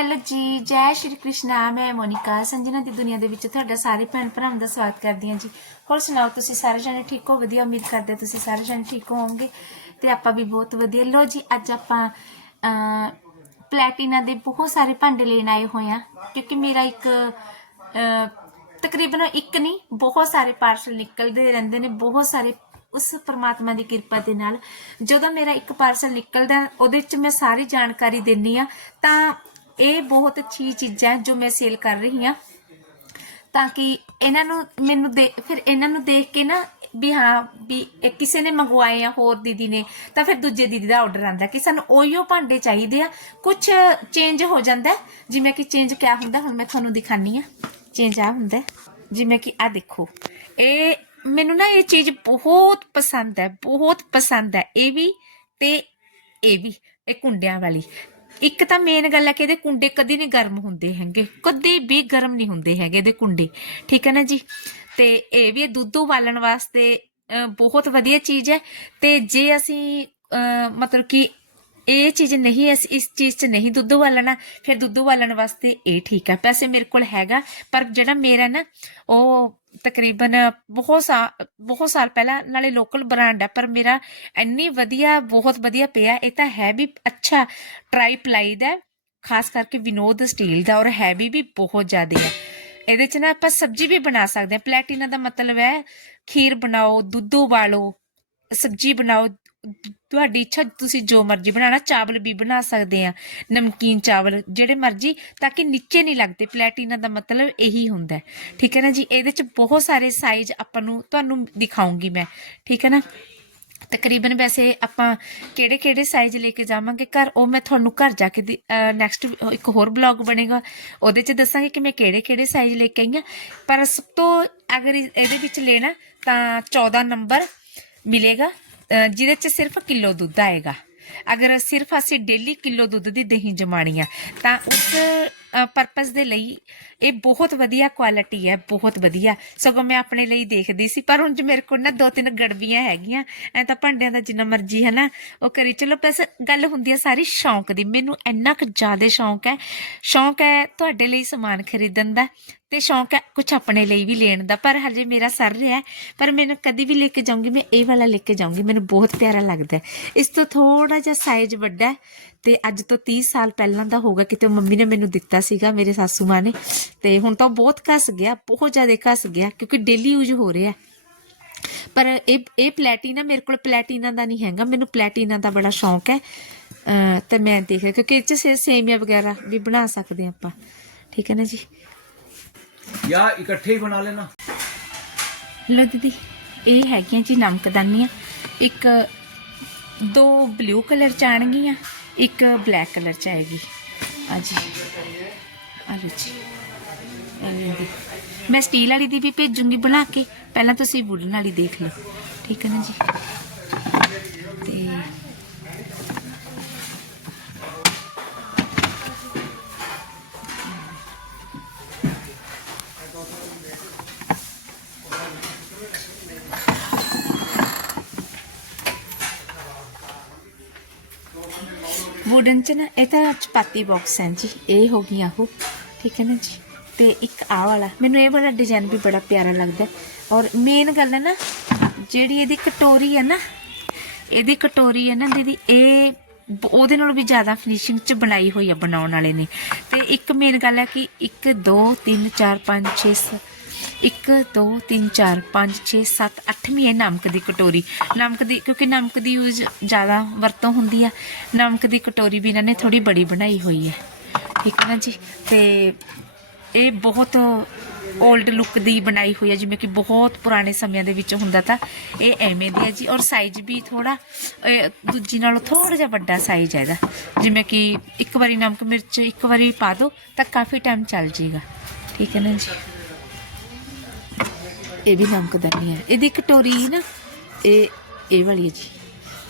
Hello ਜੀ, ਜੈ ਸ਼੍ਰੀ ਕ੍ਰਿਸ਼ਨਾ, ਮੈਂ ਮੋਨਿਕਾ, ਸੰਜਨਾ ਦੀ ਦੁਨੀਆ ਦੇ ਵਿੱਚ ਤੁਹਾਡਾ ਸਾਰੇ ਭੈਣ ਭਰਾਵਾਂ ਦਾ ਸਵਾਗਤ ਕਰਦੀ ਹਾਂ ਜੀ। ਹੋਰ ਸੁਣਾਓ, ਤੁਸੀਂ ਸਾਰੇ ਜਣੇ ਠੀਕ ਹੋ? ਵਧੀਆ, ਉਮੀਦ ਕਰਦੇ ਤੁਸੀਂ ਸਾਰੇ ਜਣੇ ਠੀਕ ਹੋਵੋਗੇ। ਤੇ ਆਪਾਂ ਵੀ ਬਹੁਤ ਵਧੀਆ। ਲੋ ਜੀ, ਅੱਜ ਆਪਾਂ ਪਲੈਟੀਨਾ ਦੇ ਬਹੁਤ ਸਾਰੇ ਭਾਂਡੇ ਲੈਣ ਆਏ ਹੋਏ ਆ ਕਿਉਂਕਿ ਮੇਰਾ ਇੱਕ ਤਕਰੀਬਨ ਇੱਕ ਨਹੀਂ, ਬਹੁਤ ਸਾਰੇ ਪਾਰਸਲ ਨਿਕਲਦੇ ਰਹਿੰਦੇ ਨੇ, ਬਹੁਤ ਸਾਰੇ ਉਸ ਪਰਮਾਤਮਾ ਦੀ ਕਿਰਪਾ ਦੇ ਨਾਲ। ਜਦੋਂ ਮੇਰਾ ਇੱਕ ਪਾਰਸਲ ਨਿਕਲਦਾ, ਉਹਦੇ ਵਿੱਚ ਮੈਂ ਸਾਰੀ ਜਾਣਕਾਰੀ ਦਿੰਨੀ ਆ ਤਾਂ ਇਹ ਬਹੁਤ ਅੱਛੀ ਚੀਜ਼ਾਂ ਜੋ ਮੈਂ ਸੇਲ ਕਰ ਰਹੀ ਹਾਂ। ਤਾਂ ਕਿ ਇਹਨਾਂ ਨੂੰ ਮੈਨੂੰ ਦੇ ਫਿਰ ਇਹਨਾਂ ਨੂੰ ਦੇਖ ਕੇ ਨਾ ਵੀ ਹਾਂ, ਵੀ ਕਿਸੇ ਨੇ ਮੰਗਵਾਏ ਆ, ਹੋਰ ਦੀਦੀ ਨੇ, ਤਾਂ ਫਿਰ ਦੂਜੇ ਦੀਦੀ ਦਾ ਆਰਡਰ ਆਂਦਾ ਕਿ ਸਾਨੂੰ ਉਹੀਓ ਭਾਂਡੇ ਚਾਹੀਦੇ ਆ। ਕੁਝ ਚੇਂਜ ਹੋ ਜਾਂਦਾ ਜਿਵੇਂ ਕਿ ਚੇਂਜ ਕਿਆ ਹੁੰਦਾ? ਹੁਣ ਮੈਂ ਤੁਹਾਨੂੰ ਦਿਖਾਨੀ ਆ ਚੇਂਜ ਆ ਹੁੰਦਾ ਜਿਵੇਂ ਕਿ ਆ ਦੇਖੋ। ਇਹ ਮੈਨੂੰ ਨਾ ਇਹ ਚੀਜ਼ ਬਹੁਤ ਪਸੰਦ ਹੈ, ਬਹੁਤ ਪਸੰਦ ਹੈ। ਇਹ ਵੀ ਤੇ ਇਹ ਵੀ, ਇਹ ਕੁੰਡਿਆਂ ਵਾਲੀ। ਇੱਕ ਤਾਂ ਮੇਨ ਗੱਲ ਹੈ ਕਿ ਇਹਦੇ ਕੁੰਡੇ ਕਦੀ ਨਹੀਂ ਗਰਮ ਹੁੰਦੇ ਹੈਗੇ। ਕਦੀ ਵੀ ਗਰਮ ਨਹੀਂ ਹੁੰਦੇ ਹੈਗੇ ਇਹਦੇ ਕੁੰਡੇ। ਠੀਕ ਹੈ ਨਾ ਜੀ? ਤੇ ਇਹ ਵੀ ਦੁੱਧ ਉਬਾਲਣ ਵਾਸਤੇ ਬਹੁਤ ਵਧੀਆ ਚੀਜ਼ ਹੈ। ਤੇ ਜੇ ਅਸੀਂ ਮਤਲਬ ਕਿ ਇਹ ਚੀਜ਼ ਨਹੀਂ ਅਸੀਂ ਇਸ ਚੀਜ਼ 'ਚ ਨਹੀਂ ਦੁੱਧ ਉਬਾਲਣਾ, ਫਿਰ ਦੁੱਧ ਉਬਾਲਣ ਵਾਸਤੇ ਇਹ ਠੀਕ ਹੈ। ਪੈਸੇ ਮੇਰੇ ਕੋਲ ਹੈਗਾ, ਪਰ ਜਿਹੜਾ ਮੇਰਾ ਨਾ, ਉਹ ਤਕਰੀਬਨ ਬਹੁਤ ਸਾਲ ਬਹੁਤ ਸਾਲ ਪਹਿਲਾਂ ਨਾਲੇ ਲੋਕਲ ਬ੍ਰਾਂਡ ਹੈ ਪਰ ਮੇਰਾ ਇੰਨੀ ਵਧੀਆ ਬਹੁਤ ਵਧੀਆ ਪਿਆ ਇਹ ਤਾਂ ਹੈ ਵੀ ਅੱਛਾ ਟਰਾਈ ਪਲਾਈ ਦਾ ਹੈ, ਖਾਸ ਕਰਕੇ ਵਿਨੋਦ ਸਟੀਲ ਦਾ ਔਰ ਹੈਵੀ ਵੀ ਬਹੁਤ ਜ਼ਿਆਦਾ ਹੈ। ਇਹਦੇ 'ਚ ਨਾ ਆਪਾਂ ਸਬਜ਼ੀ ਵੀ ਬਣਾ ਸਕਦੇ ਹਾਂ ਪਲੈਟੀਨਾ ਦਾ ਮਤਲਬ ਹੈ ਖੀਰ ਬਣਾਓ ਦੁੱਧ ਉਬਾਲੋ ਸਬਜ਼ੀ ਬਣਾਓ ਤੁਹਾਡੀ ਇੱਛਾ ਤੁਸੀਂ ਜੋ ਮਰਜ਼ੀ ਬਣਾਣਾ ਚਾਵਲ ਵੀ ਬਣਾ ਸਕਦੇ ਆ, ਨਮਕੀਨ ਚਾਵਲ, ਜਿਹੜੇ ਮਰਜ਼ੀ, ਤਾਂ ਕਿ ਨੀਚੇ ਨਹੀਂ ਲੱਗਦੇ, ਪਲੈਟੀਨਾ ਦਾ ਮਤਲਬ ਇਹੀ ਹੁੰਦਾ ਠੀਕ ਹੈ ਨਾ ਜੀ? ਇਹਦੇ ਚ ਬਹੁਤ ਸਾਰੇ ਸਾਈਜ਼ ਆਪਾਂ ਨੂੰ, ਤੁਹਾਨੂੰ ਦਿਖਾਉਂਗੀ ਮੈਂ। ਠੀਕ ਹੈ ਨਾ? ਤਕਰੀਬਨ ਵੈਸੇ ਆਪਾਂ ਕਿਹੜੇ ਕਿਹੜੇ ਸਾਈਜ਼ ਲੈ ਕੇ ਜਾਵਾਂਗੇ ਘਰ, ਉਹ ਮੈਂ ਤੁਹਾਨੂੰ ਘਰ ਜਾ ਕੇ ਨੈਕਸਟ ਇੱਕ ਹੋਰ ਬਲੌਗ ਬਣੇਗਾ। ਉਹਦੇ 'ਚ ਦੱਸਾਂਗੇ ਕਿ ਮੈਂ ਕਿਹੜੇ ਕਿਹੜੇ ਸਾਈਜ਼ ਲੈ ਕੇ ਆਈ ਹਾਂ। ਪਰ ਸਭ ਤੋਂ ਅਗਰ ਇਹਦੇ ਵਿੱਚ ਲੈਣਾ, ਤਾਂ 14 ਨੰਬਰ ਮਿਲੇਗਾ। ਜਿਹਦੇ 'ਚ ਸਿਰਫ ਕਿਲੋ ਦੁੱਧ ਆਏਗਾ। ਅਗਰ ਸਿਰਫ ਅਸੀਂ ਡੇਲੀ ਕਿਲੋ ਦੁੱਧ ਦੀ ਦਹੀਂ ਜਮਾਣੀ ਆ, ਤਾਂ ਉਸ ਪਰਪਸ ਦੇ ਲਈ ਇਹ ਬਹੁਤ ਵਧੀਆ ਕੁਆਲਿਟੀ ਹੈ, ਬਹੁਤ ਵਧੀਆ। ਸਗੋਂ ਮੈਂ ਆਪਣੇ ਲਈ ਦੇਖਦੀ ਸੀ, ਪਰ ਹੁਣ ਜੇ ਮੇਰੇ ਕੋਲ ਨਾ ਦੋ ਤਿੰਨ ਗੜਬੀਆਂ ਹੈਗੀਆਂ, ਐ ਤਾਂ ਭਾਂਡਿਆਂ ਦਾ ਜਿੰਨਾ ਮਰਜ਼ੀ ਹੈ ਨਾ, ਉਹ ਕਰੀ। ਚਲੋ, ਬਸ ਗੱਲ ਹੁੰਦੀ ਹੈ ਸਾਰੀ ਸ਼ੌਂਕ ਦੀ। ਮੈਨੂੰ ਇੰਨਾ ਕੁ ਜ਼ਿਆਦਾ ਸ਼ੌਂਕ ਹੈ। ਸ਼ੌਂਕ ਹੈ ਤੁਹਾਡੇ ਲਈ ਸਮਾਨ ਖਰੀਦਣ ਦਾ ਤੇ ਸ਼ੌਂਕ ਹੈ ਕੁਝ ਆਪਣੇ ਲਈ ਵੀ ਲੈਣ ਦਾ। ਪਰ ਹਜੇ ਮੇਰਾ ਸਰ ਰਿਹਾ ਪਰ ਮੈਨੂੰ ਕਦੀ ਵੀ ਲੈ ਕੇ ਜਾਊਂਗੀ, ਮੈਂ ਇਹ ਵਾਲਾ ਲੈ ਕੇ ਜਾਊਂਗੀ। ਮੈਨੂੰ ਬਹੁਤ ਪਿਆਰਾ ਲੱਗਦਾ ਇਸ ਤੋਂ ਥੋੜਾ ਜਿਹਾ ਸਾਈਜ਼ ਵੱਡਾ ਤੇ ਅੱਜ ਤੋਂ 30 ਸਾਲ ਪਹਿਲਾਂ ਦਾ ਹੋਗਾ ਕਿਤੇ ਮੰਮੀ ਨੇ ਮੈਨੂੰ ਦਿੱਤਾ ਸੀਗਾ ਮੇਰੇ ਸਾਸੂ ਮਾਂ ਨੇ। ਤੇ ਹੁਣ ਤਾਂ ਬਹੁਤ ਘਸ ਗਿਆ ਬਹੁਤ ਜ਼ਿਆਦਾ ਘਸ ਗਿਆ ਕਿਉਂਕਿ ਡੇਲੀ ਯੂਜ਼ ਹੋ ਰਿਹਾ। ਪਰ ਇਹ ਇਹ ਪਲੈਟੀਨਾ ਮੇਰੇ ਕੋਲ ਪਲੈਟੀਨਾ ਦਾ ਨਹੀਂ ਹੈਗਾ ਮੈਨੂੰ ਪਲੈਟੀਨਾ ਦਾ ਬੜਾ ਸ਼ੌਂਕ ਹੈ। ਤੇ ਮੈਂ ਦੇਖ ਰਿਹਾ ਕਿਉਂਕਿ ਇਹ ਚ ਸੇਮੀਆਂ ਵਗੈਰਾ ਵੀ ਬਣਾ ਸਕਦੇ ਆਪਾਂ। ਠੀਕ ਹੈ ਨਾ ਜੀ? ਯਾ ਇਕੱਠੇ ਹੀ ਬਣਾ ਲੈਣਾ। ਲੋ ਦੀਦੀ ਇਹ ਹੈਗੀਆਂ ਜੀ ਨਮਕਦਾਨੀਆਂ। ਇੱਕ ਦੋ ਬਲੂ ਕਲਰ ਚ ਆਣਗੀਆਂ ਇੱਕ ਬਲੈਕ ਕਲਰ ਚ ਆਏਗੀ। ਆ ਜੀ। ਆ ਲਓ ਜੀ ਮੈਂ ਸਟੀਲ ਵਾਲੀ ਦੀ ਵੀ ਭੇਜੂੰਗੀ ਬਣਾ ਕੇ। ਪਹਿਲਾਂ ਤੁਸੀਂ ਵੁਡਨ ਵਾਲੀ ਦੇਖ ਲਓ। ਠੀਕ ਹੈ ਨਾ ਜੀ ਤੇ ਵੁਡਨ ਨਾ ਇਹ ਤਾਂ ਚਪਾਤੀ ਬਾਕਸ ਹੈ ਜੀ ਇਹ ਹੋ ਗਈਆਂ ਉਹ ਠੀਕ ਹੈ ਨਾ ਜੀ ਤੇ ਇੱਕ ਆਹ ਵਾਲਾ ਮੈਨੂੰ ਇਹ ਵਾਲਾ ਡਿਜ਼ਾਈਨ ਵੀ ਬੜਾ ਪਿਆਰਾ ਲੱਗਦਾ ਔਰ ਮੇਨ ਗੱਲ ਹੈ ਨਾ ਜਿਹੜੀ ਇਹਦੀ ਕਟੋਰੀ ਹੈ ਨਾ ਇਹਦੀ ਕਟੋਰੀ ਹੈ ਨਾ ਦੀਦੀ ਇਹ ਬ- ਉਹਦੇ ਨਾਲੋਂ ਵੀ ਜ਼ਿਆਦਾ ਫਿਨਿਸ਼ਿੰਗ ਚ ਬਣਾਈ ਹੋਈ ਆ ਬਣਾਉਣ ਵਾਲੇ ਨੇ ਤੇ ਇੱਕ ਮੇਨ ਗੱਲ ਹੈ ਕਿ 1 2 3 4 5 6 1 2 3 4 5 6 7 8ਵੀਂ ਹੈ ਨਮਕ ਦੀ ਕਟੋਰੀ। ਨਮਕ ਦੀ ਕਿਉਂਕਿ ਨਮਕ ਦੀ ਯੂਜ਼ ਜ਼ਿਆਦਾ ਵਰਤੋਂ ਹੁੰਦੀ ਆ। ਨਮਕ ਦੀ ਕਟੋਰੀ ਵੀ ਇਹਨਾਂ ਨੇ ਥੋੜੀ ਬੜੀ ਬਣਾਈ ਹੋਈ ਹੈ। ਠੀਕ ਹੈ ਨਾ ਜੀ? ਤੇ ਇਹ ਬਹੁਤ 올ਡ ਲੁੱਕ ਦੀ ਬਣਾਈ ਹੋਈ ਹੈ, ਜਿਵੇਂ ਕਿ ਬਹੁਤ ਪੁਰਾਣੇ ਸਮਿਆਂ ਦੇ ਵਿੱਚ ਹੁੰਦਾ ਤਾਂ ਇਹ ਐਵੇਂ ਦੀ ਹੈ ਜੀ। ਔਰ ਸਾਈਜ਼ ਵੀ ਥੋੜਾ ਦੂਜੀ ਨਾਲੋਂ ਥੋੜਾ ਜਿਹਾ ਵੱਡਾ ਸਾਈਜ਼ ਹੈ ਇਹਦਾ। ਜਿਵੇਂ ਕਿ ਇੱਕ ਵਾਰੀ ਨਮਕ ਮਿਰਚ ਇੱਕ ਵਾਰੀ ਪਾ ਦਿਓ ਤਾਂ ਕਾਫੀ ਟਾਈਮ ਚੱਲ ਜੇਗਾ ਠੀਕ ਹੈ ਨਾ ਜੀ? ਇਹ ਵੀ ਨਮਕਦਾਨੀ ਹੈ। ਇਹਦੀ ਕਟੋਰੀ ਨਾ, ਇਹ ਇਹ ਵਾਲੀ ਹੈ ਜੀ।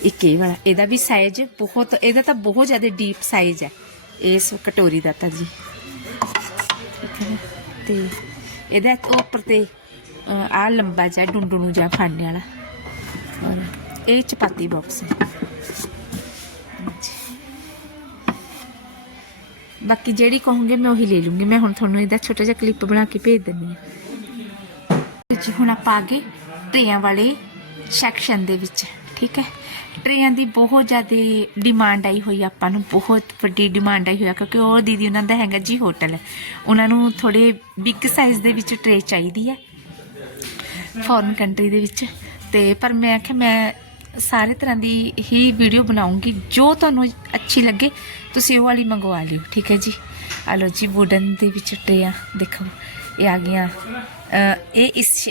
ਇੱਕ ਇਹ ਵਾਲਾ। ਇਹਦਾ ਵੀ ਸਾਈਜ਼ ਬਹੁਤ, ਇਹਦਾ ਤਾਂ ਬਹੁਤ ਜ਼ਿਆਦਾ ਡੀਪ ਸਾਈਜ਼ ਹੈ। ਇਸ ਕਟੋਰੀ ਦਾ ਤਾਂ ਜੀ। ਠੀਕ ਤੇ ਇਹਦਾ ਉੱਪਰ ਤੇ ਆ ਲੰਬਾ ਜਿਹਾ ਡੁੰਡੂ ਜਿਹਾ ਖਾਣੇ ਵਾਲਾ। ਔਰ ਇਹ ਚਪਾਤੀ ਬਾਕਸ ਹੈ। ਬਾਕੀ ਜਿਹੜੀ ਕਹੋਗੇ ਮੈਂ ਉਹੀ ਲੈ ਲੂੰਗੀ। ਮੈਂ ਹੁਣ ਤੁਹਾਨੂੰ ਇਹਦਾ ਛੋਟਾ ਜਿਹਾ ਕਲਿੱਪ ਬਣਾ ਕੇ ਭੇਜ ਦਿੰਦੀ ਹਾਂ। ਜੀ ਹੁਣ ਆਪਾਂ ਆ ਗਏ ਟਰੇਆਂ ਵਾਲੇ ਸੈਕਸ਼ਨ ਦੇ ਵਿੱਚ, ਠੀਕ ਹੈ? ਟਰੇਆਂ ਦੀ ਬਹੁਤ ਜ਼ਿਆਦਾ ਡਿਮਾਂਡ ਆਈ ਹੋਈ ਆਪਾਂ ਨੂੰ, ਬਹੁਤ ਵੱਡੀ ਡਿਮਾਂਡ ਆਈ ਹੋਈ ਕਿਉਂਕਿ ਉਹ ਦੀਦੀ ਉਹਨਾਂ ਦਾ ਹੈਗਾ ਜੀ ਹੋਟਲ ਉਹਨਾਂ ਨੂੰ ਥੋੜੇ ਬਿਗ ਸਾਈਜ਼ ਦੇ ਵਿੱਚ ਟਰੇ ਚਾਹੀਦੀ ਹੈ ਫੋਰਨ ਕੰਟਰੀ ਦੇ ਵਿੱਚ। ਤੇ ਪਰ ਮੈਂ ਆਖਿਆ, ਮੈਂ ਸਾਰੇ ਤਰ੍ਹਾਂ ਦੀ ਹੀ ਵੀਡੀਓ ਬਣਾਉਂਗੀ, ਜੋ ਤੁਹਾਨੂੰ ਅੱਛੀ ਲੱਗੇ, ਤੁਸੀਂ ਉਹ ਵਾਲੀ ਮੰਗਵਾ ਲਿਓ, ਠੀਕ ਹੈ ਜੀ? ਆ ਲਓ ਜੀ ਵੁਡਨ ਦੇ ਵਿੱਚ ਟਰੇਆਂ ਦੇਖੋ। ਇਹ ਆ ਗਈਆਂ। ਇਹ ਇਸ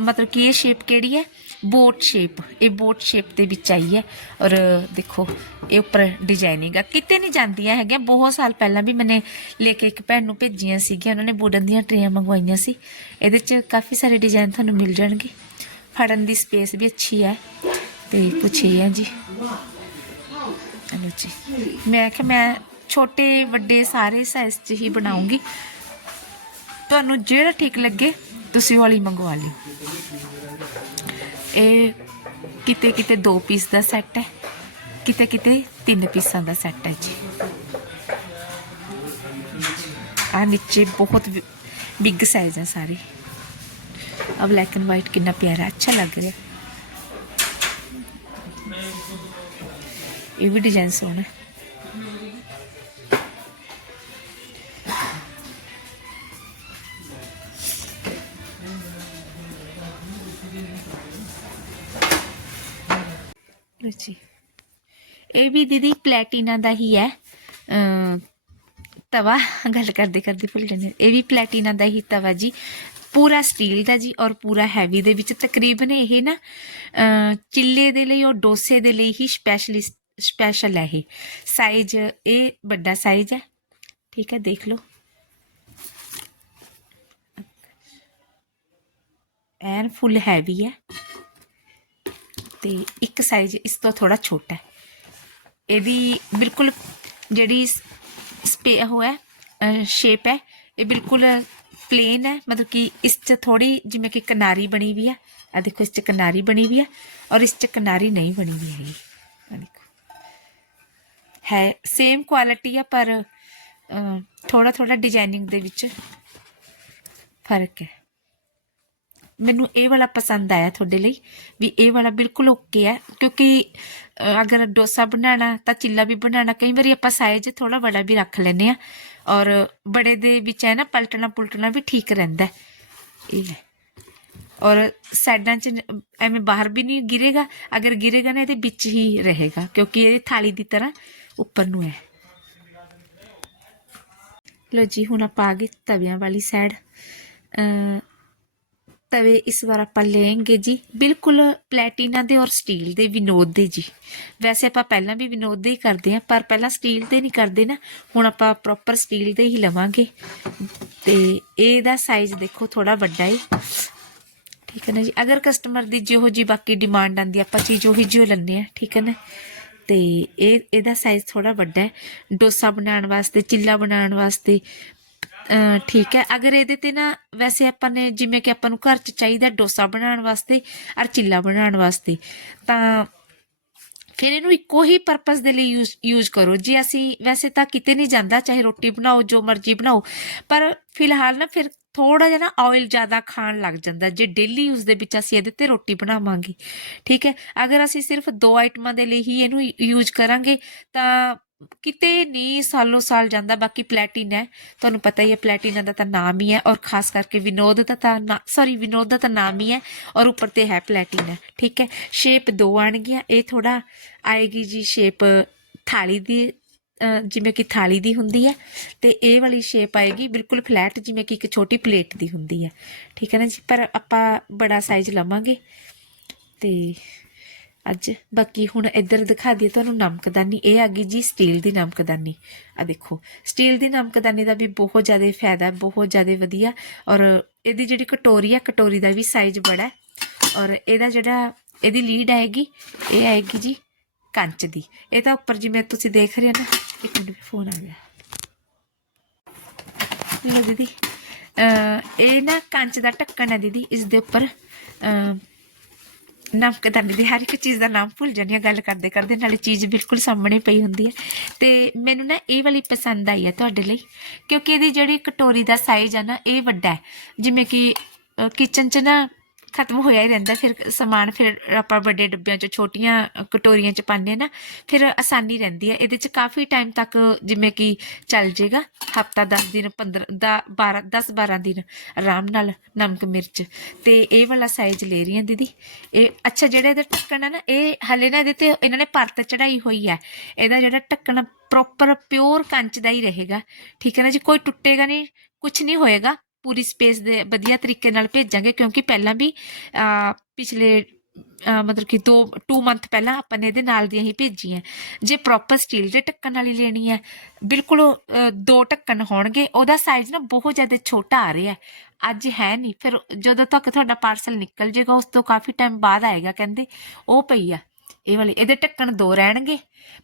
ਮਤਲਬ ਕਿ ਇਹ ਸ਼ੇਪ ਕਿਹੜੀ ਹੈ? ਬੋਟ ਸ਼ੇਪ ਇਹ ਬੋਟ ਸ਼ੇਪ ਦੇ ਵਿੱਚ ਆਈ ਹੈ। ਔਰ ਦੇਖੋ, ਇਹ ਉੱਪਰ ਡਿਜ਼ਾਈਨਿੰਗ ਆ। ਕਿਤੇ ਨਹੀਂ ਜਾਂਦੀਆਂ ਹੈਗੀਆਂ। ਬਹੁਤ ਸਾਲ ਪਹਿਲਾਂ ਵੀ ਮੈਨੇ ਲੈ ਕੇ ਇੱਕ ਭੈਣ ਨੂੰ ਭੇਜੀਆਂ ਸੀਗੀਆਂ। ਉਹਨਾਂ ਨੇ ਵੁਡਨ ਦੀਆਂ ਟਰੇਆਂ ਮੰਗਵਾਈਆਂ ਸੀ। ਇਹਦੇ 'ਚ ਕਾਫੀ ਸਾਰੇ ਡਿਜ਼ਾਈਨ ਤੁਹਾਨੂੰ ਮਿਲ ਜਾਣਗੇ। ਫੜਨ ਦੀ ਸਪੇਸ ਵੀ ਅੱਛੀ ਹੈ। ਤੇ ਪੁੱਛੀ ਹੈ ਜੀ। ਅਨੂ ਮੈਂ ਕਿ ਮੈਂ ਛੋਟੇ ਵੱਡੇ ਸਾਰੇ ਸਾਈਜ਼ 'ਚ ਹੀ ਬਣਾਉਂਗੀ। ਤੁਹਾਨੂੰ ਜਿਹੜਾ ਠੀਕ ਲੱਗੇ, ਤੁਸੀਂ ਹੌਲੀ ਮੰਗਵਾ ਲਿਓ। ਇਹ ਕਿਤੇ ਕਿਤੇ ਦੋ ਪੀਸ ਦਾ ਸੈੱਟ ਹੈ ਕਿਤੇ ਕਿਤੇ ਤਿੰਨ ਪੀਸਾਂ ਦਾ ਸੈੱਟ ਹੈ ਜੀ। ਆ ਨੀਚੇ ਬਹੁਤ ਬਿਗ ਸਾਈਜ਼ ਹੈ ਸਾਰੇ। ਆ ਬਲੈਕ ਐਂਡ ਵਾਈਟ ਕਿੰਨਾ ਪਿਆਰਾ, ਅੱਛਾ ਲੱਗ ਰਿਹਾ। ਇਹ ਵੀ ਡਿਜ਼ਾਈਨ ਸੋਹਣਾ ਇਹ ਵੀ ਦੀਦੀ ਪਲੈਟੀਨਾ ਦਾ ਹੀ ਹੈ। ਤਵਾ ਗੱਲ ਕਰਦੇ ਕਰਦੇ ਭੁੱਲ ਜਾਂਦੇ ਇਹ ਵੀ ਪਲੈਟੀਨਾ ਦਾ ਹੀ ਤਵਾ ਜੀ। ਪੂਰਾ ਸਟੀਲ ਦਾ ਜੀ ਔਰ ਪੂਰਾ ਹੈਵੀ ਦੇ ਵਿੱਚ ਤਕਰੀਬਨ ਇਹ ਨਾ ਚਿੱਲੇ ਦੇ ਲਈ ਔਰ ਡੋਸੇ ਦੇ ਲਈ ਹੀ ਸਪੈਸ਼ਲਿਸਟ ਸਪੈਸ਼ਲ ਹੈ ਇਹ। ਸਾਈਜ਼ ਇਹ ਵੱਡਾ ਸਾਈਜ਼ ਹੈ। ਠੀਕ ਹੈ, ਦੇਖ ਲਓ। ਐਨ ਫੁੱਲ ਹੈਵੀ ਹੈ। ਤੇ ਇੱਕ ਸਾਈਜ਼ ਇਸ ਤੋਂ ਥੋੜਾ ਛੋਟਾ ਹੈ। ਇਹਦੀ ਬਿਲਕੁਲ ਜਿਹੜੀ ਸਪੇ, ਉਹ ਹੈ ਸ਼ੇਪ ਹੈ, ਇਹ ਬਿਲਕੁਲ ਪਲੇਨ ਹੈ, ਮਤਲਬ ਕਿ ਇਸ 'ਚ ਥੋੜੀ ਜਿਵੇਂ ਕਿ ਕਿਨਾਰੀ ਬਣੀ ਵੀ ਹੈ। ਆ ਦੇਖੋ, ਇਸ 'ਚ ਕਿਨਾਰੀ ਬਣੀ ਵੀ ਹੈ ਔਰ ਇਸ 'ਚ ਕਿਨਾਰੀ ਨਹੀਂ ਬਣੀ ਵੀ ਹੈਗੀ। ਆ ਦੇਖੋ। ਹੈ ਸੇਮ ਕੁਆਲਿਟੀ ਆ, ਪਰ ਥੋੜਾ ਥੋੜਾ ਡਿਜ਼ਾਈਨਿੰਗ ਦੇ ਵਿੱਚ ਫ਼ਰਕ ਹੈ। ਮੈਨੂੰ ਇਹ ਵਾਲਾ ਪਸੰਦ ਆਇਆ ਤੁਹਾਡੇ ਲਈ ਵੀ ਇਹ ਵਾਲਾ ਬਿਲਕੁਲ ਓਕੇ ਹੈ ਕਿਉਂਕਿ ਅਗਰ ਡੋਸਾ ਬਣਾਉਣਾ ਤਾਂ ਚਿੱਲਾ ਵੀ ਬਣਾਉਣਾ, ਕਈ ਵਾਰੀ ਆਪਾਂ ਸਾਈਜ਼ ਥੋੜਾ ਬੜਾ ਵੀ ਰੱਖ ਲੈਨੇ ਆ ਔਰ ਬੜੇ ਦੇ ਵਿੱਚ ਹੈ ਨਾ ਪਲਟਣਾ ਪੁਲਟਣਾ ਵੀ ਠੀਕ ਰਹਿੰਦਾ ਇਹ ਹੈ ਔਰ ਸਾਈਡਾਂ 'ਚ ਐਵੇਂ ਬਾਹਰ ਵੀ ਨਹੀਂ ਗਿਰੇਗਾ, ਅਗਰ ਗਿਰੇਗਾ ਨਾ ਇਹਦੇ ਵਿੱਚ ਹੀ ਰਹੇਗਾ, ਕਿਉਂਕਿ ਇਹ ਥਾਲੀ ਦੀ ਤਰ੍ਹਾਂ ਉੱਪਰ ਨੂੰ ਹੈ ਲੋ ਜੀ, ਹੁਣ ਆਪਾਂ ਆ ਗਏ ਤਵਿਆਂ ਵਾਲੀ ਸਾਈਡ ਤਵੇ ਇਸ ਵਾਰ ਆਪਾਂ ਲੈਣਗੇ ਜੀ, ਬਿਲਕੁਲ ਪਲੈਟੀਨਾ ਦੇ ਔਰ ਸਟੀਲ ਦੇ ਵਿਨੋਦ ਦੇ ਜੀ। ਵੈਸੇ ਆਪਾਂ ਪਹਿਲਾਂ ਵੀ ਵਿਨੋਦ ਦੇ ਹੀ ਕਰਦੇ ਆ ਪਰ ਪਹਿਲਾਂ ਸਟੀਲ ਦੇ ਨਹੀਂ ਕਰਦੇ ਨਾ, ਹੁਣ ਆਪਾਂ ਪ੍ਰੋਪਰ ਸਟੀਲ ਦੇ ਹੀ ਲਵਾਂਗੇ। ਤੇ ਇਹਦਾ ਸਾਈਜ਼ ਦੇਖੋ ਥੋੜਾ ਵੱਡਾ ਹੈ ਠੀਕ ਹੈ ਨਾ ਜੀ? ਅਗਰ ਕਸਟਮਰ ਦੀ ਜਿਹੋ ਜੀ ਬਾਕੀ ਡਿਮਾਂਡ ਆਂਦੀ ਆਪਾਂ ਚੀਜ਼ ਉਹੀ ਜਿਹੀ ਲੈਂਦੇ ਆ ਠੀਕ ਹੈ ਨਾ? ਤੇ ਇਹ, ਇਹਦਾ ਸਾਈਜ਼ ਥੋੜਾ ਵੱਡਾ ਹੈ ਡੋਸਾ ਬਣਾਉਣ ਵਾਸਤੇ, ਚਿੱਲਾ ਬਣਾਉਣ ਵਾਸਤੇ ਠੀਕ ਹੈ। ਅਗਰ ਇਹਦੇ ਤੇ ਨਾ ਵੈਸੇ ਆਪਾਂ ਨੇ ਜਿਵੇਂ ਕਿ ਆਪਾਂ ਨੂੰ ਘਰ 'ਚ ਚਾਹੀਦਾ ਡੋਸਾ ਬਣਾਉਣ ਵਾਸਤੇ ਔਰ ਚਿੱਲਾ ਬਣਾਉਣ ਵਾਸਤੇ, ਤਾਂ ਫਿਰ ਇਹਨੂੰ ਇੱਕੋ ਹੀ ਪਰਪਸ ਦੇ ਲਈ ਯੂਜ਼ ਯੂਜ਼ ਕਰੋ। ਜੇ ਅਸੀਂ ਵੈਸੇ ਤਾਂ ਕਿਤੇ ਨਹੀਂ ਜਾਂਦਾ, ਚਾਹੇ ਰੋਟੀ ਬਣਾਓ, ਜੋ ਮਰਜ਼ੀ ਬਣਾਓ, ਪਰ ਫਿਲਹਾਲ ਨਾ ਫਿਰ ਥੋੜਾ ਜਿਹਾ ਨਾ ਆਇਲ ਜ਼ਿਆਦਾ ਖਾਣ ਲੱਗ ਜਾਂਦਾ। ਜੇ ਡੇਲੀ ਯੂਜ਼ ਦੇ ਵਿੱਚ ਅਸੀਂ ਇਹਦੇ ਤੇ ਰੋਟੀ ਬਣਾਵਾਂਗੇ, ਠੀਕ ਹੈ। ਅਗਰ ਅਸੀਂ ਸਿਰਫ ਦੋ ਆਈਟਮਾਂ ਦੇ ਲਈ ਹੀ ਇਹਨੂੰ ਯੂਜ਼ ਕਰਾਂਗੇ, ਤਾਂ ਕਿਤੇ ਨਹੀਂ ਸਾਲੋ ਸਾਲ ਜਾਂਦਾ, ਬਾਕੀ ਪਲੈਟਿਨ ਹੈ। ਤੁਹਾਨੂੰ ਪਤਾ ਹੀ ਹੈ ਪਲੈਟੀਨਾ ਦਾ ਤਾਂ ਨਾਮ ਹੀ ਹੈ ਔਰ ਖਾਸ ਕਰਕੇ ਵਿਨੋਦ ਦਾ ਤਾਂ ਸੌਰੀ ਵਿਨੋਦ ਦਾ ਤਾਂ ਨਾਮ ਹੀ ਹੈ ਔਰ ਉੱਪਰ ਤੇ ਹੈ ਪਲੈਟੀਨਾ ਠੀਕ ਹੈ। ਸ਼ੇਪ ਦੋ ਆਣਗੀਆਂ ਇਹ ਥੋੜਾ ਆਏਗੀ ਜੀ ਸ਼ੇਪ ਥਾਲੀ ਦੀ ਜਿਵੇਂ ਕਿ ਥਾਲੀ ਦੀ ਹੁੰਦੀ ਹੈ ਤੇ ਇਹ ਵਾਲੀ ਸ਼ੇਪ ਆਏਗੀ, ਬਿਲਕੁਲ ਫਲੈਟ ਜਿਵੇਂ ਕਿ ਇੱਕ ਛੋਟੀ ਪਲੇਟ ਦੀ ਹੁੰਦੀ ਹੈ, ਠੀਕ ਹੈ ਨਾ ਜੀ। ਪਰ ਆਪਾਂ ਬੜਾ ਸਾਈਜ਼ ਲਵਾਂਗੇ ਤੇ ਅੱਜ ਬਾਕੀ ਹੁਣ ਇੱਧਰ ਦਿਖਾ ਦਈਏ ਤੁਹਾਨੂੰ ਨਮਕਦਾਨੀ, ਇਹ ਆ ਗਈ ਜੀ ਸਟੀਲ ਦੀ ਨਮਕਦਾਨੀ। ਆ ਦੇਖੋ, ਸਟੀਲ ਦੀ ਨਮਕਦਾਨੀ ਦਾ ਵੀ ਬਹੁਤ ਜ਼ਿਆਦਾ ਫਾਇਦਾ, ਬਹੁਤ ਜ਼ਿਆਦਾ ਵਧੀਆ ਔਰ ਇਹਦੀ ਜਿਹੜੀ ਕਟੋਰੀ ਆ, ਕਟੋਰੀ ਦਾ ਵੀ ਸਾਈਜ਼ ਬੜਾ ਔਰ ਇਹਦਾ ਜਿਹੜਾ ਇਹਦੀ ਲੀਡ ਆਏਗੀ, ਇਹ ਆਏਗੀ ਜੀ ਕੰਚ ਦੀ। ਇਹ ਤਾਂ ਉੱਪਰ ਜਿਵੇਂ ਤੁਸੀਂ ਦੇਖ ਰਹੇ ਹੋ ਨਾ, ਇੱਕ ਮਿੰਟ ਫੋਨ ਆ ਗਿਆ। ਲੋ ਦੀਦੀ ਇਹ ਨਾ ਕੰਚ ਦਾ ਢੱਕਣ ਹੈ ਦੀਦੀ, ਇਸ ਦੇ ਉੱਪਰ ਨਮਕਦਾਨੀ ਦੀ ਹਰ ਇੱਕ ਚੀਜ਼ ਦਾ ਨਾਮ ਭੁੱਲ ਜਾਂਦੀ ਹਾਂ, ਗੱਲ ਕਰਦੇ ਕਰਦੇ, ਨਾਲੇ ਚੀਜ਼ ਬਿਲਕੁਲ ਸਾਹਮਣੇ ਪਈ ਹੁੰਦੀ ਹੈ। ਤੇ ਮੈਨੂੰ ਨਾ ਇਹ ਵਾਲੀ ਪਸੰਦ ਆਈ ਹੈ ਤੁਹਾਡੇ ਲਈ, ਕਿਉਂਕਿ ਇਹਦੀ ਜਿਹੜੀ ਕਟੋਰੀ ਦਾ ਸਾਈਜ਼ ਆ ਨਾ, ਇਹ ਵੱਡਾ ਹੈ। ਜਿਵੇਂ ਕਿ ਕਿਚਨ 'ਚ ਨਾ ਖਤਮ ਹੋਇਆ ਹੀ ਰਹਿੰਦਾ, ਫਿਰ ਸਮਾਨ ਫਿਰ ਆਪਾਂ ਵੱਡੇ ਡੱਬਿਆਂ 'ਚ, ਛੋਟੀਆਂ ਕਟੋਰੀਆਂ 'ਚ ਪਾਉਂਦੇ ਹਾਂ ਨਾ, ਫਿਰ ਆਸਾਨੀ ਰਹਿੰਦੀ ਹੈ। ਇਹਦੇ 'ਚ ਕਾਫੀ ਟਾਈਮ ਤੱਕ ਜਿਵੇਂ ਕਿ ਚੱਲ ਜਾਏਗਾ, ਹਫਤਾ 10 ਦਿਨ 15 ਦਾ 12 10 12 ਦਿਨ ਆਰਾਮ ਨਾਲ ਨਮਕ, ਮਿਰਚ ਤੇ ਇਹ ਵਾਲਾ ਸਾਈਜ਼ ਲੈ ਰਹੀ ਹਾਂ ਦੀਦੀ। ਇਹ ਅੱਛਾ ਜਿਹੜਾ ਇਹਦਾ ਢੱਕਣ ਹੈ ਨਾ, ਇਹ ਹਲੇ ਨਾ ਇਹਦੇ ਤੇ ਇਹਨਾਂ ਨੇ ਪਰਤ ਚੜਾਈ ਹੋਈ ਹੈ। ਇਹਦਾ ਜਿਹੜਾ ਢੱਕਣ ਪ੍ਰੋਪਰ ਪਿਓਰ ਕੰਚ ਦਾ ਹੀ ਰਹੇਗਾ। ਠੀਕ ਹੈ ਨਾ ਜੀ, ਕੋਈ ਟੁੱਟੇਗਾ ਨਹੀਂ ਕੁਝ ਨਹੀਂ ਹੋਏਗਾ। ਪੂਰੀ ਸਪੇਸ ਦੇ ਵਧੀਆ ਤਰੀਕੇ ਨਾਲ ਭੇਜਾਂਗੇ ਕਿਉਂਕਿ ਪਹਿਲਾਂ ਵੀ ਪਿਛਲੇ ਮਤਲਬ ਕਿ 2 2 ਮੰਥ ਪਹਿਲਾਂ ਆਪਾਂ ਨੇ ਇਹਦੇ ਨਾਲ ਦੀਆਂ ਹੀ ਭੇਜੀਆਂ। ਜੇ ਪ੍ਰੋਪਰ ਸਟੀਲ ਦੇ ਢੱਕਣ ਵਾਲੀ ਲੈਣੀ ਹੈ ਬਿਲਕੁਲ ਉਹ, ਦੋ ਢੱਕਣ ਹੋਣਗੇ। ਉਹਦਾ ਸਾਈਜ਼ ਨਾ ਬਹੁਤ ਜ਼ਿਆਦਾ ਛੋਟਾ ਆ ਰਿਹਾ। ਅੱਜ ਹੈ ਨਹੀਂ। ਫਿਰ ਜਦੋਂ ਤੱਕ ਤੁਹਾਡਾ ਪਾਰਸਲ ਨਿਕਲ ਜਾਏਗਾ ਉਸ ਤੋਂ ਕਾਫੀ ਟਾਈਮ ਬਾਅਦ ਆਏਗਾ ਕਹਿੰਦੇ। ਉਹ ਪਈ ਆ। ਇਹ ਵਾਲੀ, ਇਹਦੇ ਢੱਕਣ ਦੋ ਰਹਿਣਗੇ।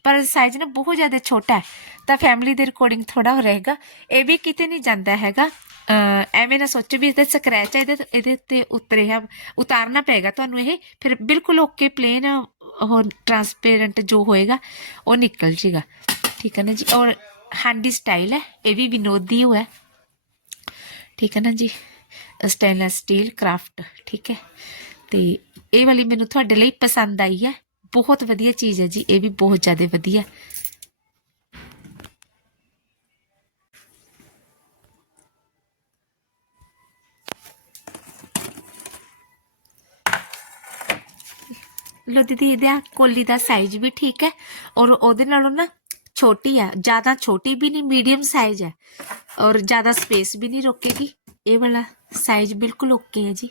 ਪਰ ਸਾਈਜ਼ ਨਾ ਬਹੁਤ ਜ਼ਿਆਦਾ ਛੋਟਾ ਹੈ, ਤਾਂ ਫੈਮਿਲੀ ਦੇ ਰਿਕਾਰਡਿੰਗ ਥੋੜਾ ਹੋ ਰਹੇਗਾ। ਇਹ ਵੀ ਕਿਤੇ ਨਹੀਂ ਜਾਂਦਾ ਹੈਗਾ। ਐਵੇਂ ਨਾ ਸੋਚੋ ਵੀ ਇਹਦੇ ਸਕ੍ਰੈਚ ਹੈ ਇਹਦੇ ਇਹਦੇ ਤੇ ਉਤਰਿਆ ਉਤਾਰਨਾ ਪਏਗਾ ਤੁਹਾਨੂੰ ਇਹ। ਫਿਰ ਬਿਲਕੁਲ ਓਕੇ ਪਲੇਨ ਉਹ ਟਰਾਂਸਪੇਰੈਂਟ ਜੋ ਹੋਏਗਾ, ਉਹ ਨਿਕਲ ਜੇਗਾ। ਠੀਕ ਹੈ ਨਾ ਜੀ? ਔਰ ਹਾਂਡੀ ਸਟਾਈਲ ਹੈ, ਇਹ ਵੀ ਵਿਨੋਦੀ ਦੀ ਹੋਇਆ। ਠੀਕ ਹੈ ਨਾ ਜੀ? ਸਟੇਨਲੈਸ ਸਟੀਲ ਕਰਾਫਟ ਠੀਕ ਹੈ? ਤੇ ਇਹ ਵਾਲੀ ਮੈਨੂੰ ਤੁਹਾਡੇ ਲਈ ਪਸੰਦ ਆਈ ਹੈ। ਬਹੁਤ ਵਧੀਆ ਚੀਜ਼ ਹੈ ਜੀ ਇਹ ਵੀ ਬਹੁਤ ਜ਼ਿਆਦਾ ਵਧੀਆ ਲੋ ਦੀਦੀ ਇਹਦਾ ਕੋਲੀ ਦਾ ਸਾਈਜ਼ ਵੀ ਠੀਕ ਹੈ ਔਰ ਉਹਦੇ ਨਾਲੋਂ ਨਾ ਛੋਟੀ ਆ ਜ਼ਿਆਦਾ ਛੋਟੀ ਵੀ ਨਹੀਂ ਮੀਡੀਅਮ ਸਾਈਜ਼ ਹੈ ਔਰ ਜ਼ਿਆਦਾ ਸਪੇਸ ਵੀ ਨਹੀਂ ਰੋਕੇਗੀ ਇਹ ਵਾਲਾ ਸਾਈਜ਼ ਬਿਲਕੁਲ ਓਕੇ ਹੈ ਜੀ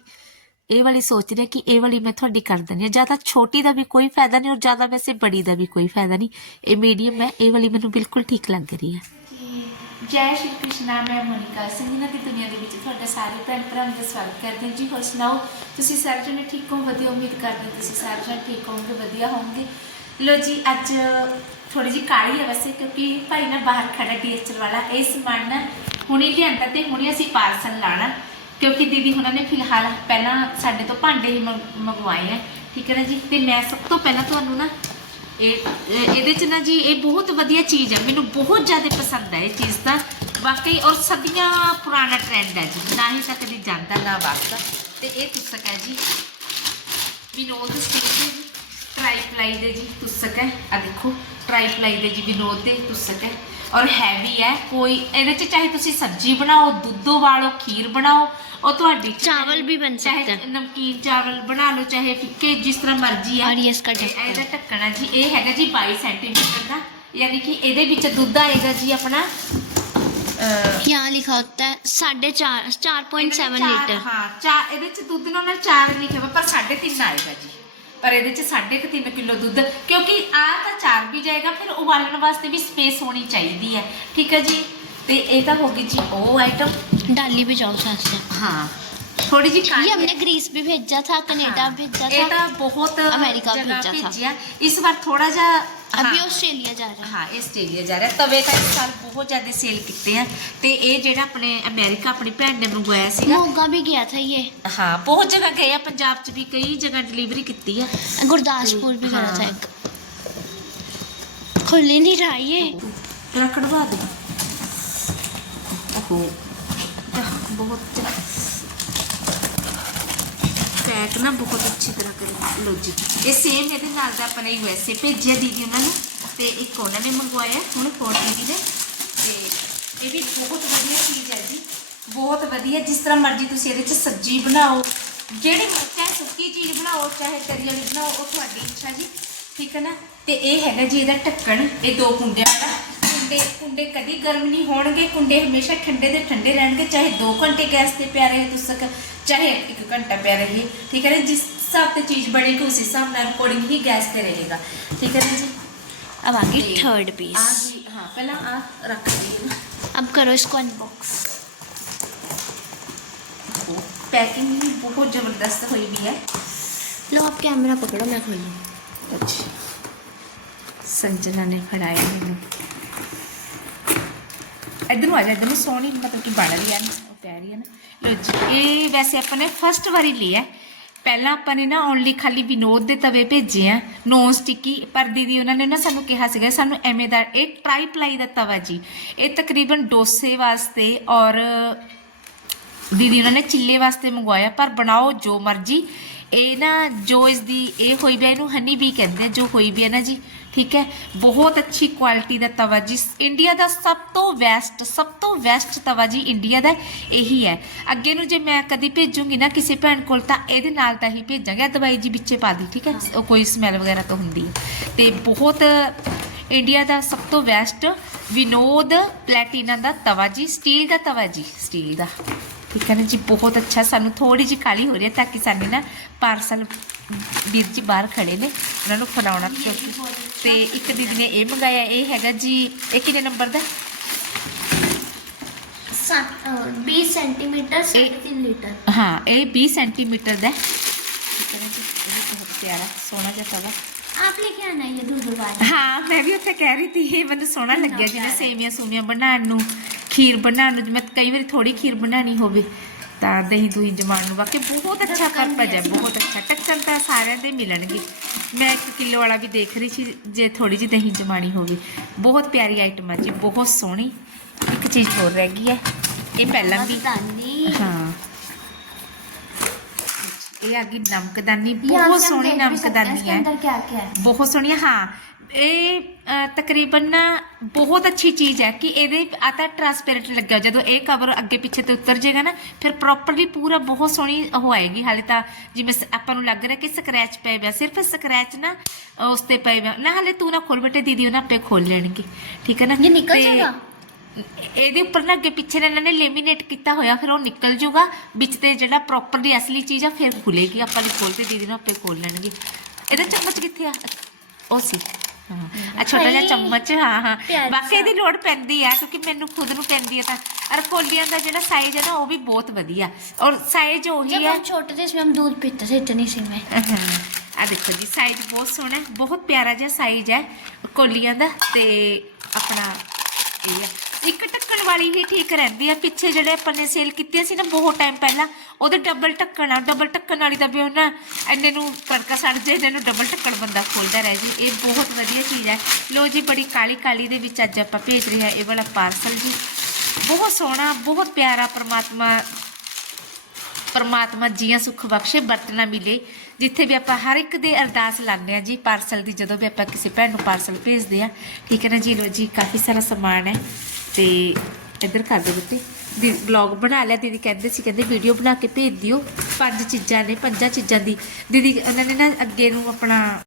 ਇਹ ਵਾਲੀ ਸੋਚ ਰਹੀ ਕਿ ਇਹ ਵਾਲੀ ਮੈਂ ਤੁਹਾਡੀ ਕਰ ਦਿੰਦੀ ਹਾਂ। ਜ਼ਿਆਦਾ ਛੋਟੀ ਦਾ ਵੀ ਕੋਈ ਫਾਇਦਾ ਨਹੀਂ ਔਰ ਜ਼ਿਆਦਾ ਵੈਸੇ ਬੜੀ ਦਾ ਵੀ ਕੋਈ ਫਾਇਦਾ ਨਹੀਂ। ਇਹ ਮੀਡੀਅਮ ਹੈ, ਇਹ ਵਾਲੀ ਮੈਨੂੰ ਬਿਲਕੁਲ ਠੀਕ ਲੱਗ ਰਹੀ ਹੈ। ਜੈ ਸ਼੍ਰੀ ਕ੍ਰਿਸ਼ਨਾ, ਮੈਂ ਮੋਨਿਕਾ ਸਿੰਘਨਾ ਦੀ ਦੁਨੀਆ ਦੇ ਵਿੱਚ ਤੁਹਾਡਾ ਸਾਰੇ ਭੈਣ ਭਰਾਵਾਂ ਦਾ ਸਵਾਗਤ ਕਰਦੀ ਹਾਂ। ਜੀ, ਹੋਰ ਸੁਣਾਓ? ਤੁਸੀਂ ਸਾਰੇ ਜਣੇ ਠੀਕ ਹੋ ਵਧੀਆ, ਉਮੀਦ ਕਰਦੇ ਤੁਸੀਂ ਸਾਰੇ ਜਣੇ ਠੀਕ ਹੋਵੋਗੇ, ਵਧੀਆ ਹੋਵੋਗੇ। ਲੋ ਜੀ, ਅੱਜ ਥੋੜੀ ਜੀ ਕਾਲੀ ਹੈ ਵੈਸੇ ਕਿਉਂਕਿ ਭਾਈ ਨਾ ਬਾਹਰ ਖੜਾ ਡੀਐਚਐਲ ਵਾਲਾ, ਇਹ ਸਮਾਨ ਨਾ ਹੁਣੇ ਲਿਆਂਦਾ ਤੇ ਹੁਣੇ ਅਸੀਂ ਪਾਰਸਲ ਲਾਣਾ। ਕਿਉਂਕਿ ਦੀਦੀ ਹੁਣਾਂ ਨੇ ਫਿਲਹਾਲ ਪਹਿਲਾਂ ਸਾਡੇ ਤੋਂ ਭਾਂਡੇ ਹੀ ਮੰਗ- ਮੰਗਵਾਏ ਆ। ਠੀਕ ਹੈ ਨਾ ਜੀ? ਤੇ ਮੈਂ ਸਭ ਤੋਂ ਪਹਿਲਾਂ ਤੁਹਾਨੂੰ ਨਾ ਇਹ, ਇਹ- ਇਹਦੇ ਚ ਨਾ ਜੀ, ਇਹ ਬਹੁਤ ਵਧੀਆ ਚੀਜ਼ ਹੈ ਮੈਨੂੰ ਬਹੁਤ ਜ਼ਿਆਦਾ ਪਸੰਦ ਹੈ ਇਹ ਚੀਜ਼ ਤਾਂ। ਵਾਕਈ, ਔਰ ਸਦੀਆਂ ਪੁਰਾਣਾ ਟ੍ਰੈਂਡ ਹੈ ਜੀ। ਨਾ ਹੀ ਤਾਂ ਕਦੀ ਜਾਂਦਾ, ਨਾ ਵਾਸਤਾ ਤੇ ਇਹ ਤੁਸਕ ਹੈ ਜੀ। ਵਿਨੋਦ ਸਟੀਲ ਟਰਾਈ ਪਲਾਈ ਦੇ ਜੀ ਤੁਸਕ ਹੈ। ਆ ਦੇਖੋ ਟਰਾਈ ਪਲਾਈ ਦੇ ਜੀ ਵਿਨੋਦ ਦੇ ਤੁਸਕ ਹੈ। ਔਰ ਹੈਵੀ ਹੈ, ਕੋਈ, ਇਹਦੇ ਚ ਚਾਹੇ ਤੁਸੀਂ ਸਬਜ਼ੀ ਬਣਾਓ, ਦੁੱਧ ਉਬਾਲੋ, ਖੀਰ ਬਣਾਓ ਉਹ ਤੁਹਾਡੀ ਇੱਛਾ ਹੈ। चावल भी बन ਚਾਹੇ सकते हैं ਨਮਕੀਨ ਚਾਵਲ ਬਣਾ ਲਓ ਚਾਹੇ ਫਿੱਕੇ ਜਿਸ ਤਰ੍ਹਾਂ ਮਰਜ਼ੀ ਹੈ और ये इसका ਇਹ- ढक्कन ਇਹਦਾ ਢੱਕਣਾ ਜੀ ਇਹ ਹੈਗਾ ਜੀ 22 ਸੈਂਟੀਮੀਟਰ ਦਾ ਯਾਨੀ ਕਿ ਇਹਦੇ ਵਿੱਚ ਦੁੱਧ ਆਏਗਾ ਜੀ ਆਪਣਾ ਅਹ, यहाँ लिखा होता है साढ़े चार चार पॉइंट ਇਹਦੇ ਵਿੱਚ सेवन ਚਾਰ- लीटर ਹਾਂ ਚਾਰ ਇਹਦੇ ਚ ਦੁੱਧ ਨਾਲ ਨਾਲ 4 ਲਿਖਿਆ ਵਾ ਪਰ 3.5 ਆਏਗਾ ਜੀ ਪਰ ਇਹਦੇ ਚ 3.5 ਕਿਲੋ ਦੁੱਧ ਕਿਉਂਕਿ ਆ ਤਾਂ ਚਾਰ ਵੀ ਜਾਏਗਾ ਫਿਰ ਉਬਾਲਣ ਵਾਸਤੇ ਵੀ ਸਪੇਸ ਹੋਣੀ ਚਾਹੀਦੀ ਹੈ ਠੀਕ ਹੈ ਜੀ ਤੇ ਇਹ ਤਾਂ ਹੋ ਗਈ ਜੀ ਉਹ ਆਈਟਮ डाली भी जाओ साथ से ਹਾਂ ਥੋੜੀ ਜੀ ये हमने ग्रीस भी भेजा था कनाडा ਹਾਂ, भेजा ਇਹ था ਤਾਂ ਬਹੁਤ ਅਮਰੀਕਾ ਜਗ੍ਹਾ ਭੇਜਿਆ ਥਾ। ਭੇਜਿਆ ਇਸ ਵਾਰ ਥੋੜਾ ਜਿਹਾ अभी ਹਾਂ। ऑस्ट्रेलिया जा रहा है ਹਾਂ ਇਹ ਆਸਟ੍ਰੇਲੀਆ ਜਾ ਰਿਹਾ ਤਵੇ ਤਾਂ ਇਸ ਸਾਲ ਬਹੁਤ ਜ਼ਿਆਦਾ ਸੇਲ ਕੀਤੇ ਆ ਤੇ ਇਹ ਜਿਹੜਾ ਆਪਣੇ ਅਮਰੀਕਾ ਆਪਣੀ ਭੈਣ ਨੇ ਮੰਗਵਾਇਆ ਸੀਗਾ मोगा भी गया था ये ਹਾਂ ਬਹੁਤ ਜਗ੍ਹਾ ਗਏ ਆ ਪੰਜਾਬ 'ਚ ਵੀ ਕਈ ਜਗ੍ਹਾ ਡਿਲੀਵਰੀ ਕੀਤੀ ਆ गुरदासपुर भी गया था हाँ। एक खुल ही नहीं रहा ये ਤੇਰਾ ਕਢਵਾ ਦੇ ਓਹੋ ਬਹੁਤ ਪੈਕ ਨਾ ਬਹੁਤ ਅੱਛੀ ਤਰ੍ਹਾਂ ਕਰੇ। ਲੋ ਜੀ। ਇਹ ਸੇਮ ਇਹਦੇ ਨਾਲ ਦਾ ਆਪਣੇ ਯੂਐਸਏ ਭੇਜਿਆ ਦੀਦੀ ਉਹਨਾਂ ਨੂੰ। ਤੇ ਇੱਕ ਉਹਨਾਂ ਨੇ ਮੰਗਵਾਇਆ, ਹੁਣ ਫੋਨ ਦੀਦੀ ਨੇ। ਤੇ ਇਹ ਵੀ ਬਹੁਤ ਵਧੀਆ ਚੀਜ਼ ਹੈ ਜੀ। ਬਹੁਤ ਵਧੀਆ, ਜਿਸ ਤਰ੍ਹਾਂ ਮਰਜ਼ੀ ਤੁਸੀਂ ਇਹਦੇ ਚ ਸਬਜ਼ੀ ਬਣਾਓ। ਜਿਹੜੀ ਚਾਹੇ ਸੁੱਕੀ ਚੀਜ਼ ਬਣਾਓ, ਚਾਹੇ ਤਰੀ ਵਾਲੀ ਬਣਾਓ, ਉਹ ਤੁਹਾਡੀ ਇੱਛਾ ਜੀ। ਠੀਕ ਹੈ ਨਾ? ਤੇ ਇਹ ਹੈਗਾ ਜੀ ਇਹਦਾ ਢੱਕਣ। ਇਹ ਦੋ ਕੁੰਡਿਆਂ ਕੁੰਡੇ ਕੁੰਡੇ ਕਦੀ ਗਰਮ ਨਹੀਂ ਹੋਣਗੇ ਕੁੰਡੇ ਹਮੇਸ਼ਾ ਠੰਡੇ ਦੇ ਠੰਡੇ ਰਹਿਣਗੇ ਚਾਹੇ 2 ਘੰਟੇ ਗੈਸ ਤੇ ਪਿਆ ਰਹੇ ਤੁਸਕ ਚਾਹੇ 1 ਘੰਟਾ ਪਿਆ ਰਹੇ ਠੀਕ ਹੈ ਨਾ ਜਿਸ ਹਿਸਾਬ ਤੇ ਚੀਜ਼ ਬਣੇਗੀ ਉਸ ਹਿਸਾਬ ਨਾਲ ਅਕੋਰਡਿੰਗ ਹੀ ਗੈਸ ਤੇ ਰਹੇਗਾ ਠੀਕ ਹੈ ਨਾ ਜੀ अब आ गई ये- थर्ड ਆ पीस ਜੀ ਹਾਂ ਪਹਿਲਾਂ ਆ ਰੱਖ ਦਈਏ ਨਾ अब करो इसको अनबॉक्स ਪੈਕਿੰਗ ਵੀ ਬਹੁਤ ਜ਼ਬਰਦਸਤ ਹੋਈ ਵੀ ਹੈ लो आप कैमरा पकड़ो मैं खोलूँ ਅੱਛਾ ਸੰਜਨਾ ਨੇ ਫੜਾਇਆ ਮੈਨੂੰ ਇਧਰ ਨੂੰ ਆ ਜਾ, ਇਧਰ ਨੂੰ ਸੋਹਣੀ, ਮਤਲਬ ਕਿ ਬਣ ਰਹੀ ਹੈ ਨਾ, ਉਹ ਪੈ ਰਹੀ ਹੈ ਨਾ। ਲੋ ਜੀ, ਇਹ ਵੈਸੇ ਆਪਾਂ ਨੇ ਫਸਟ ਵਾਰੀ ਲਿਆ ਪਹਿਲਾਂ ਆਪਾਂ ਨੇ ਨਾ ਓਨਲੀ ਖਾਲੀ ਵਿਨੋਦ ਦੇ ਤਵੇ ਭੇਜੇ ਆ ਨੌਨ ਸਟਿਕੀ ਪਰ ਦੀਦੀ ਉਹਨਾਂ ਨੇ ਨਾ ਸਾਨੂੰ ਕਿਹਾ ਸੀਗਾ, ਸਾਨੂੰ ਐਵੇਂ ਦਾ, ਇਹ ਟ੍ਰਾਈ ਪਲਾਈ ਦਾ ਤਵਾ ਜੀ। ਇਹ ਤਕਰੀਬਨ ਡੋਸੇ ਵਾਸਤੇ ਔਰ ਦੀਦੀ ਉਹਨਾਂ ਨੇ ਚਿੱਲੇ ਵਾਸਤੇ ਮੰਗਵਾਇਆ ਪਰ ਬਣਾਓ ਜੋ ਮਰਜ਼ੀ। ਇਹ ਨਾ ਜੋ ਇਸ ਦੀ ਇਹ ਹੋਈ ਵੀ ਇਹਨੂੰ ਹਨੀ ਵੀ ਕਹਿੰਦੇ ਜੋ ਹੋਈ ਵੀ ਹੈ ਨਾ ਜੀ ਠੀਕ ਹੈ? ਬਹੁਤ ਅੱਛੀ ਕੁਆਲਿਟੀ ਦਾ ਤਵਾ ਜੀ। ਇੰਡੀਆ ਦਾ ਸਭ ਤੋਂ ਬੈਸਟ ਸਭ ਤੋਂ ਬੈਸਟ ਤਵਾ ਜੀ ਇੰਡੀਆ ਦਾ ਇਹੀ ਹੈ। ਅੱਗੇ ਨੂੰ ਜੇ ਮੈਂ ਕਦੀ ਭੇਜੂੰਗੀ ਨਾ ਕਿਸੇ ਭੈਣ ਕੋਲ ਤਾਂ ਇਹਦੇ ਨਾਲ ਤਾਂ ਹੀ ਭੇਜਾਂਗੇ। ਦਵਾਈ ਜੀ ਵਿੱਚੇ ਪਾ ਦੀ ਠੀਕ ਹੈ? ਉਹ ਕੋਈ ਸਮੈਲ ਵਗੈਰਾ ਤਾਂ ਹੁੰਦੀ ਹੈ। ਤੇ ਬਹੁਤ ਇੰਡੀਆ ਦਾ ਸਭ ਤੋਂ ਬੈਸਟ ਵਿਨੋਦ ਪਲੈਟੀਨਾ ਦਾ ਤਵਾ ਜੀ ਸਟੀਲ ਦਾ ਤਵਾ ਜੀ ਸਟੀਲ ਦਾ। ਠੀਕ ਹੈ ਨਾ ਜੀ ਬਹੁਤ ਅੱਛਾ ਸਾਨੂੰ ਥੋੜੀ ਜੀ ਕਾਲੀ ਹੋ ਰਹੀ ਹੈ ਤਾਂ ਕਿ ਸਾਡੇ ਨਾ ਪਾਰਸਲ ਵੀਰ ਜੀ ਬਾਹਰ ਖੜੇ ਨੇ ਉਹਨਾਂ ਨੂੰ ਫੜਾਉਣਾ ਤੇ ਇੱਕ ਦੀਦੀ ਨੇ ਇਹ ਮੰਗਾਇਆ ਇਹ ਹੈਗਾ ਜੀ ਇਹ ਕਿੰਨੇ ਨੰਬਰ ਦਾ? 20 ਸੈਂਟੀਮੀਟਰ 3 ਲੀਟਰ। ਹਾਂ ਇਹ 20 ਸੈਂਟੀਮੀਟਰ ਦਾ ਠੀਕ ਜਿਹਾ ਤਵਾ ਆਪ ਲੈ ਕੇ ਇਹ ਦੁੱਧ ਹਾਂ ਮੈਂ ਵੀ ਉੱਥੇ ਕਹਿ ਰਹੀ ਸੀ ਇਹ ਮੈਨੂੰ ਸੋਹਣਾ ਲੱਗਿਆ ਜਿਵੇਂ ਸੇਮੀਆਂ ਸੂਮੀਆਂ ਬਣਾਉਣ ਨੂੰ। ਖੀਰ ਬਣਾਉਣ ਨੂੰ ਮੈਂ ਕਈ ਵਾਰੀ ਥੋੜੀ ਖੀਰ ਬਣਾਣੀ ਹੋਵੇ ਤਾਂ ਦਹੀਂ ਦੂਹੀ ਜਮਾਨ ਨੂੰ ਵਾਕਿਆ ਬਹੁਤ ਅੱਛਾ ਪਰਪਜ ਹੈ ਬਹੁਤ ਅੱਛਾ। ਟੱਕਰ ਤਾਂ ਸਾਰਿਆਂ ਦੇ ਮਿਲਣਗੇ। ਮੈਂ 1 ਕਿਲੋ ਵਾਲਾ ਵੀ ਦੇਖ ਰਹੀ ਸੀ ਜੇ ਥੋੜੀ ਜਿਹੀ ਦਹੀਂ ਜਮਾਣੀ ਹੋਵੇ। ਬਹੁਤ ਪਿਆਰੀ ਆਈਟਮ ਹੈ ਜੀ ਬਹੁਤ ਸੋਹਣੀ। ਇੱਕ ਚੀਜ਼ ਹੋਰ ਰਹਿ ਗਈ ਹੈ ਇਹ ਪਹਿਲਾਂ ਵੀ। ਹਾਂ। ਇਹ ਆ ਗਈ ਨਮਕਦਾਨੀ ਬਹੁਤ ਸੋਹਣੀ ਨਮਕਦਾਨੀ ਹੈ। ਬਹੁਤ ਸੋਹਣੀ ਹਾਂ। ਇਹ ਤਕਰੀਬਨ ਨਾ ਬਹੁਤ ਅੱਛੀ ਚੀਜ਼ ਹੈ ਕਿ ਇਹਦੇ ਆ ਤਾਂ ਟਰਾਂਸਪੇਰੈਂਟ ਲੱਗਿਆ ਜਦੋਂ ਇਹ ਕਵਰ ਅੱਗੇ ਪਿੱਛੇ ਤੇ ਉਤਰ ਜਾਏਗਾ ਨਾ ਫਿਰ ਪ੍ਰੋਪਰਲੀ ਪੂਰਾ ਬਹੁਤ ਸੋਹਣੀ ਉਹ ਆਏਗੀ। ਹਾਲੇ ਤਾਂ ਜਿਵੇਂ ਆਪਾਂ ਨੂੰ ਲੱਗ ਰਿਹਾ ਕਿ ਸਕ੍ਰੈਚ ਪਏ ਪਿਆ ਸਿਰਫ ਸਕ੍ਰੈਚ ਨਾ ਉਸ ਤੇ ਪਏ ਪਿਆ ਨਾ ਹਾਲੇ ਤੂੰ ਨਾ ਖੋਲ ਬੇਟੇ ਦੀਦੀ ਉਹਨਾਂ ਆਪੇ ਖੋਲ ਲੈਣਗੇ। ਠੀਕ ਹੈ ਨਾ? ਇਹ ਨਿਕਲ ਜਾਏਗਾ? ਇਹਦੇ ਉੱਪਰ ਨਾ ਅੱਗੇ ਪਿੱਛੇ ਨੇ ਇਹਨਾਂ ਨੇ ਲੈਮੀਨੇਟ ਕੀਤਾ ਹੋਇਆ ਫਿਰ ਉਹ ਨਿਕਲ ਜਾਊਗਾ। ਵਿੱਚ ਤੇ ਜਿਹੜਾ ਪ੍ਰੋਪਰਲੀ ਅਸਲੀ ਚੀਜ਼ ਆ ਫਿਰ ਖੁੱਲੇਗੀ। ਆਪਾਂ ਨੇ ਖੋਲ ਤੇ ਦੀਦੀ ਨੂੰ ਆਪੇ ਖੋਲ ਲੈਣਗੇ। ਇਹਦਾ ਚਮਚ ਕਿੱਥੇ ਆ? ਉਹ ਸੀ। ਹਾਂ ਆ ਛੋਟਾ ਜਿਹਾ ਹਾਏ। ਚਮਚ ਹਾਂ ਹਾਂ ਪਿਆਰਾ ਬਾਕੀ ਇਹਦੀ ਲੋੜ ਪੈਂਦੀ ਆ ਕਿਉਂਕਿ ਮੈਨੂੰ ਖੁਦ ਨੂੰ ਪੈਂਦੀ ਆ ਤਾਂ ਅਰ ਕੋਲੀਆਂ ਦਾ ਜਿਹੜਾ ਸਾਈਜ਼ ਹੈ ਨਾ ਉਹ ਵੀ ਬਹੁਤ ਵਧੀਆ ਔਰ ਸਾਈਜ਼ ਉਹੀ जब ਹੈ हम छोटे थे इसमें हम दूध पीते थे इतनी सी में ਆ ਦੇਖੋ ਜੀ ਸਾਈਜ਼ ਬਹੁਤ ਸੋਹਣਾ ਹੈ ਬਹੁਤ ਪਿਆਰਾ ਜਿਹਾ ਸਾਈਜ਼ ਹੈ ਕੋਲੀਆਂ ਦਾ ਤੇ ਆਪਣਾ ਇਹ ਆ ਇੱਕ ਢੱਕਣ ਵਾਲੀ ਹੀ ਠੀਕ ਰਹਿੰਦੀ ਆ। ਪਿੱਛੇ ਜਿਹੜੇ ਆਪਾਂ ਨੇ ਸੇਲ ਕੀਤੀਆਂ ਸੀ ਨਾ ਬਹੁਤ ਟਾਈਮ ਪਹਿਲਾਂ, ਉਹਦੇ ਡਬਲ ਢੱਕਣ ਆ। ਡਬਲ ਢੱਕਣ ਵਾਲੀ ਦਾ ਵੀ ਉਹ ਨਾ ਇੰਨੇ ਨੂੰ ਕਣਕਾ ਸੜ ਜੇ ਇਹਨਾਂ ਨੂੰ ਡਬਲ ਢੱਕਣ ਬੰਦਾ ਖੋਲਦਾ ਰਹਿ ਜੀ। ਇਹ ਬਹੁਤ ਵਧੀਆ ਚੀਜ਼ ਹੈ ਲੋ ਜੀ, ਬੜੀ ਕਾਲੀ ਕਾਲੀ ਦੇ ਵਿੱਚ ਅੱਜ ਆਪਾਂ ਭੇਜ ਰਹੇ ਹਾਂ ਇਹ ਵਾਲਾ ਪਾਰਸਲ ਜੀ। ਬਹੁਤ ਸੋਹਣਾ, ਬਹੁਤ ਪਿਆਰਾ ਪਰਮਾਤਮਾ ਪਰਮਾਤਮਾ ਜੀਆਂ ਸੁਖ ਬਖਸ਼ੇ ਵਰਤਣਾ ਮਿਲੇ। ਜਿੱਥੇ ਵੀ ਆਪਾਂ ਹਰ ਇੱਕ ਦੇ ਅਰਦਾਸ ਲਾਉਂਦੇ ਆ ਜੀ ਪਾਰਸਲ ਦੀ ਜਦੋਂ ਵੀ ਆਪਾਂ ਕਿਸੇ ਭੈਣ ਨੂੰ ਪਾਰਸਲ ਭੇਜਦੇ ਆ। ਠੀਕ ਹੈ ਨਾ ਜੀ? ਲੋ ਜੀ, ਕਾਫੀ ਸਾਰਾ ਸਮਾਨ ਹੈ। ਤੇ ਇੱਧਰ ਕਰ ਦਿਓ ਬੁੱਤੇ ਦੀ ਬਲੌਗ ਬਣਾ ਲਿਆ, ਦੀਦੀ ਕਹਿੰਦੇ ਸੀ, ਕਹਿੰਦੇ ਵੀਡੀਓ ਬਣਾ ਕੇ ਭੇਜ ਦਿਓ। ਪੰਜ ਚੀਜ਼ਾਂ ਨੇ, ਪੰਜਾਂ ਚੀਜ਼ਾਂ ਦੀ। ਦੀਦੀ, ਉਹਨਾਂ ਨੇ ਨਾ ਅੱਗੇ ਨੂੰ ਆਪਣਾ